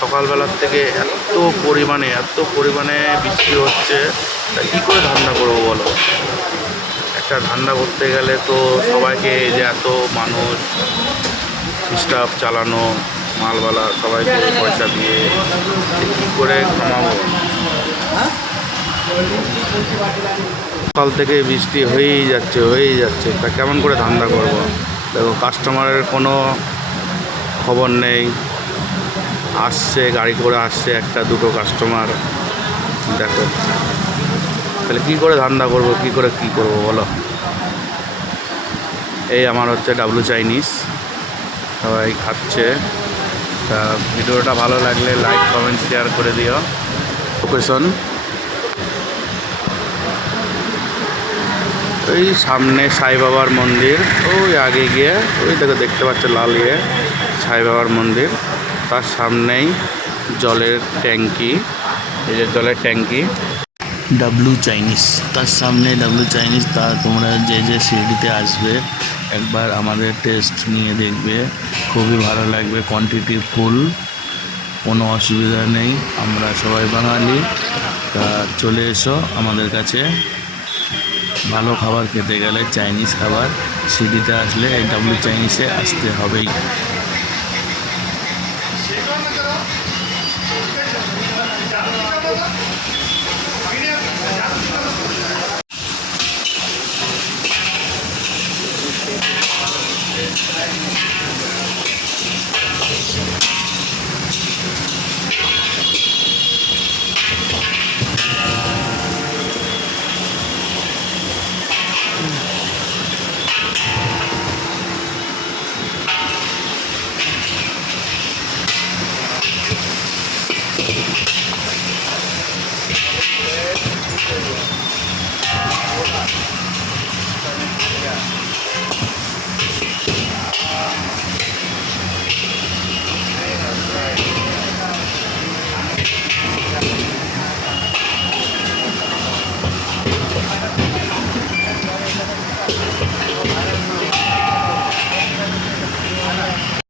সকালবেলার থেকে এত পরিমাণে বৃষ্টি হচ্ছে, তা কী করে ধান্দা করবো বলো? একটা ধান্দা করতে গেলে তো সবাইকে, এই যে এত মানুষ, স্টাফ চালানো, মালবালা সবাইকে পয়সা দিয়ে কী করে কামাবো? সকাল থেকে বৃষ্টি হয়েই যাচ্ছে, তা কেমন করে ধান্দা করব? দেখো, কাস্টমারের কোনো খবর নেই। আসছে, গাড়ি করে আসছে একটা দুটো কাস্টমার, দেখো। তাহলে কী করে ধান্দা করব, কী করব বলো? এই আমার হচ্ছে ডাবলু চাইনিজ, সবাই খাচ্ছে। তা ভিডিওটা ভালো লাগলে লাইক কমেন্ট শেয়ার করে দিও। লোকেশন ওই সামনে সাই বাবার মন্দির, ওই আগে গিয়ে ওই দেখতে পাচ্ছে লাল সাই বাবার মন্দির, তার সামনেই জলের ট্যাঙ্কি, এই যে জলের ট্যাঙ্কি ডাবলু চাইনিজ, তার সামনে ডাবলু চাইনিজ। তা তোমরা যে সিঁড়িতে আসবে একবার আমাদের টেস্ট নিয়ে দেখবে, খুবই ভালো লাগবে। কোয়ান্টিটি ফুল, কোনো অসুবিধা নেই, আমরা সবাই বাঙালি। তা চলে এসো আমাদের কাছে। ভালো খাবার খেতে গেলে, চাইনিজ খাবার, সিটিতে আসলে এই ডাবলু চাইনিজে আসতে হবেই।